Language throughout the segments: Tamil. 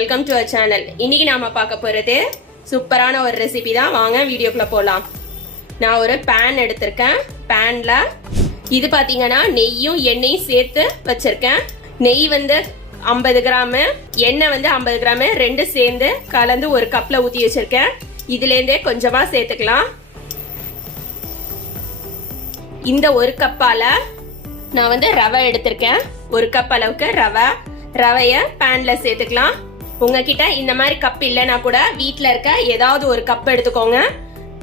Welcome to our channel. இன்னைக்கு நாம பார்க்க போறது சூப்பரான ஒரு ரெசிபி தான். வாங்க வீடியோக்குள்ள போலாம். நான் ஒரு பேன் எடுத்திருக்கேன். பேன்ல இது பாத்தீங்கன்னா நெய்யும் எண்ணெயும் சேர்த்து வச்சிருக்கேன். நெய் வந்து 50 கிராம், எண்ணெய் வந்து 50 கிராம், ரெண்டு சேர்ந்து கலந்து ஒரு கப்ல ஊத்தி வச்சிருக்கேன். இதுல இருந்தே கொஞ்சமா சேர்த்துக்கலாம். இந்த ஒரு கப்பால நான் வந்து ரவை எடுத்திருக்கேன். ஒரு கப் அளவுக்கு ரவைய பேன்ல சேர்த்துக்கலாம். உங்ககிட்ட இந்த மாதிரி கப் இல்லைன்னா கூட வீட்டில் இருக்க ஏதாவது ஒரு கப் எடுத்துக்கோங்க.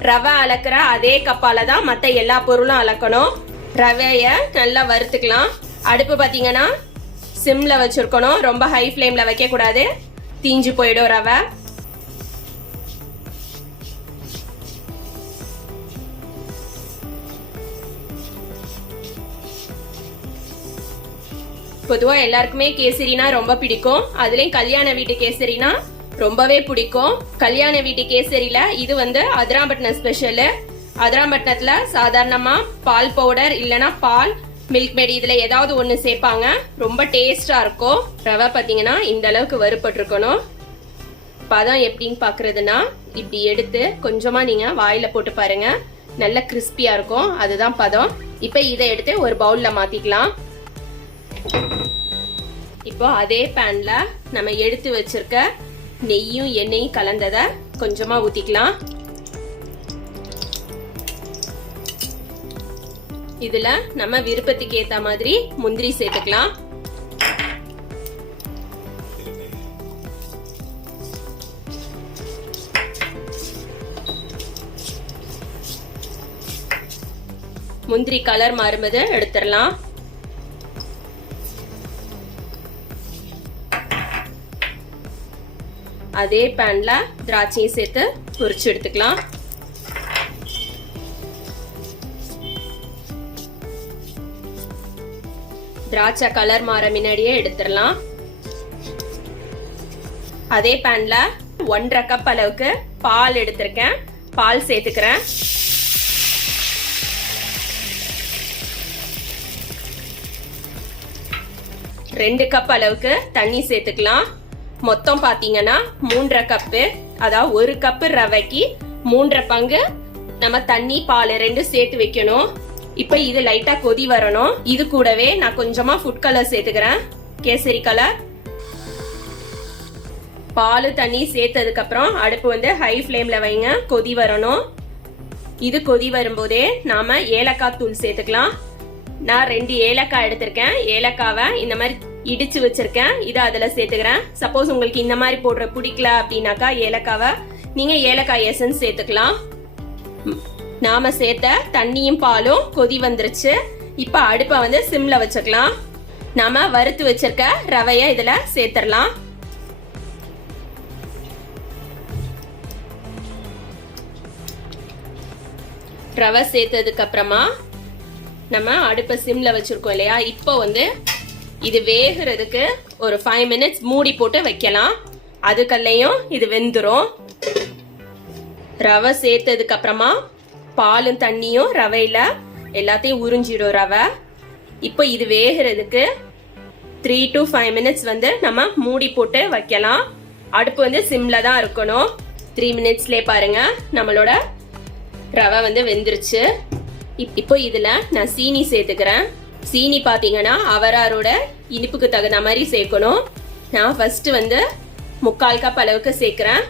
ரவை அளக்குற அதே கப்பால தான் மற்ற எல்லா பொருளும் அளக்கணும். ரவைய நல்லா வறுத்துக்கலாம். அடுப்பு பார்த்தீங்கன்னா சிம்ல வச்சிருக்கணும். ரொம்ப ஹை ஃப்ளேம்ல வைக்க கூடாது, தீஞ்சு போயிடும் ரவை. பொதுவாக எல்லாருக்குமே கேசரினா ரொம்ப பிடிக்கும். அதுலயும் கல்யாண வீட்டு கேசரினா ரொம்பவே பிடிக்கும். கல்யாண வீட்டு கேசரியில இது வந்து அதிராம்பட்டினம் ஸ்பெஷல். அதிராம்பட்டினத்துல சாதாரணமா பால் பவுடர் இல்லைன்னா பால், மில்க் மேட் இதுல ஏதாவது ஒண்ணு சேர்ப்பாங்க. ரொம்ப டேஸ்டா இருக்கும். ரவை பாத்தீங்கன்னா இந்த அளவுக்கு வறுபட்டிருக்கணும். பதம் எப்படின்னு பாக்குறதுன்னா இப்படி எடுத்து கொஞ்சமா நீங்க வாயில போட்டு பாருங்க. நல்ல கிறிஸ்பியா இருக்கும். அதுதான் பதம். இப்ப இதை எடுத்து ஒரு பவுல்ல மாத்திக்கலாம். இப்போ அதே பேன்ல நம்ம எடுத்து வச்சிருக்க நெய்யும் எண்ணெயும் கலந்ததை கொஞ்சமா ஊத்திக்கலாம். இதுல நம்ம விருப்பத்துக்கு ஏத்த மாதிரி முந்திரி சேர்த்துக்கலாம். முந்திரி கலர் மாறும்போது எடுத்துடலாம். அதே பேன்ல திராட்சையும் சேர்த்து பொரிச்சு எடுத்துக்கலாம். திராட்சை கலர் மாற முன்னாடியே எடுத்துடலாம். அதே பேன்ல 1.5 கப் அளவுக்கு பால் எடுத்திருக்கேன். பால் சேர்த்துக்கிறேன். ரெண்டு கப் அளவுக்கு தண்ணி சேர்த்துக்கலாம். மொத்தம் பாத்தீங்கன்னா 3.5 கப்பு. அதாவது ஒரு கப்பு ரவைக்கு 3.5 பங்கு நம்ம தண்ணி பால் ரெண்டு சேர்த்து வைக்கணும். இப்ப இது லைட்டா கொதி வரணும். இது கூடவே நான் கொஞ்சமா ஃபுட் கலர் சேர்த்துக்கிறேன், கேசரி கலர். பால் தண்ணி சேர்த்ததுக்கு அப்புறம் அடுப்பு வந்து ஹை ஃப்ளேம்ல வைங்க. கொதி வரணும். இது கொதி வரும்போதே நாம ஏலக்காய் தூள் சேர்த்துக்கலாம். நான் 2 ஏலக்காய் எடுத்திருக்கேன். ஏலக்காவை இந்த மாதிரி இடிச்சு வச்சிருக்கேன். இதை அதுல சேர்த்துக்கிறேன். சப்போஸ் உங்களுக்கு இந்த மாதிரி போடுற பிடிக்கல அப்படின்னாக்கா ஏலக்காவை நீங்க ஏலக்காய் எசன்ஸ் சேர்த்துக்கலாம். நாம சேர்த்த தண்ணியும் பாலும் கொதி வந்துருச்சு. இப்ப அடுப்பை வந்து சிம்ல வச்சுக்கலாம். நாம வறுத்து வச்சிருக்க ரவைய இதுல சேர்த்துடலாம். ரவை சேர்த்ததுக்கு அப்புறமா நம்ம அடுப்பை சிம்ல வச்சிருக்கோம் இல்லையா, இப்போ வந்து இது வேகிறதுக்கு ஒரு 5 மினிட்ஸ் மூடி போட்டு வைக்கலாம். அதுக்கல்லையும் இது வெந்துரும். ரவை சேர்த்ததுக்கு அப்புறமா பாலும் தண்ணியும் ரவையில எல்லாத்தையும் உறிஞ்சிடும் ரவை. இப்போ இது வேகிறதுக்கு 3 to 5 மினிட்ஸ் வந்து நம்ம மூடி போட்டு வைக்கலாம். அடுப்பு வந்து சிம்ல தான் இருக்கணும். 3 மினிட்ஸ்லயே பாருங்க நம்மளோட ரவை வந்து வெந்துருச்சு. இப்போ இதுல நான் சீனி சேர்த்துக்கிறேன். சீனி பாத்தீங்கன்னா அவரோட இனிப்புக்கு தகுந்த மாதிரி சேர்க்கணும். நான் ஃபர்ஸ்ட் வந்து 3/4 கப் அளவுக்கு சேர்க்கிறேன்.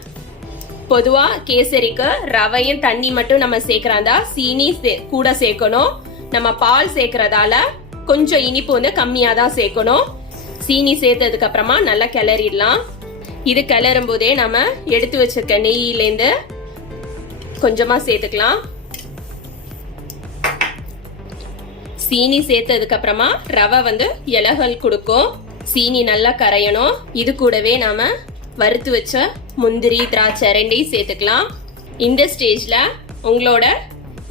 பொதுவா கேசரிக்கு ரவையும் தண்ணி மட்டும் நம்ம சேர்க்கறாந்தா சீனி கூட சேர்க்கணும். நம்ம பால் சேர்க்கறதால கொஞ்சம் இனிப்பு வந்து கம்மியா தான் சேர்க்கணும். சீனி சேர்த்ததுக்கு அப்புறமா நல்லா கிளறிடலாம். இது கிளறும் போதே நம்ம எடுத்து வச்சிருக்க நெய்யிலேருந்து கொஞ்சமா சேர்த்துக்கலாம். சீனி சேர்த்ததுக்கு அப்புறமா ரவை வந்து இலகல் கொடுக்கும். சீனி நல்லா கரையணும். இது கூடவே நாம வறுத்து வச்ச முந்திரி திராட்சை ரெண்டையும் சேர்த்துக்கலாம். இந்த ஸ்டேஜ்ல உங்களோட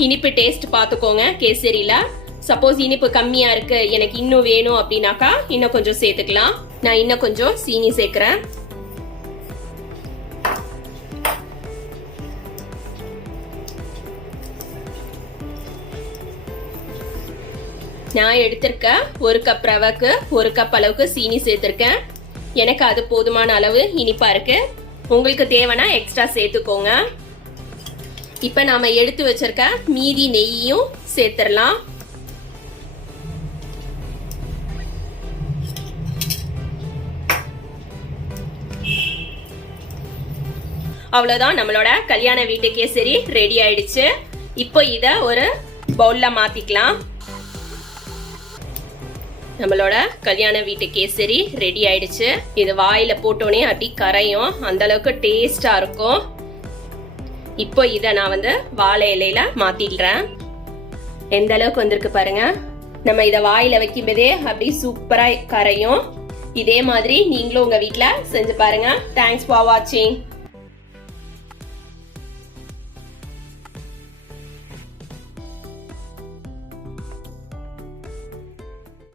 இனிப்பு டேஸ்ட் பார்த்துக்கோங்க. கேசரியில சப்போஸ் இனிப்பு கம்மியா இருக்கு, எனக்கு இன்னும் வேணும் அப்படின்னாக்கா இன்னும் கொஞ்சம் சேர்த்துக்கலாம். நான் இன்னும் கொஞ்சம் சீனி சேர்க்கிறேன். நான் எடுத்திருக்க 1 கப் ரவைக்கு 1 கப் அளவுக்கு சீனி சேர்த்திருக்கேன். எனக்கு அது போதுமான அளவு இனிப்பா இருக்கு. உங்களுக்கு தேவைன்னா எக்ஸ்ட்ரா சேர்த்துக்கோங்க. இப்ப நாம எடுத்து வச்சிருக்க மீதி நெய்யும் சேர்த்துடலாம். அவ்வளவுதான், நம்மளோட கல்யாண வீட்டு கேசரி ரெடி ஆயிடுச்சு. இப்போ இத ஒரு பவுல்ல மாத்திக்கலாம். நம்மளோட கல்யாண வீட்டு கேசரி ரெடி ஆயிடுச்சு. இது வாயில போட்டோனே அப்படி கரையும், அந்த அளவுக்கு டேஸ்டா இருக்கும். இப்போ இத நான் வாழை இலையில மாத்திடுறேன். எந்த அளவுக்கு வந்திருக்கு பாருங்க. நம்ம இத வாயில வைக்கும் போதே அப்படி சூப்பரா கரையும். இதே மாதிரி நீங்களும் உங்க வீட்ல செஞ்சு பாருங்க. தேங்க்ஸ் ஃபார் வாட்சிங்.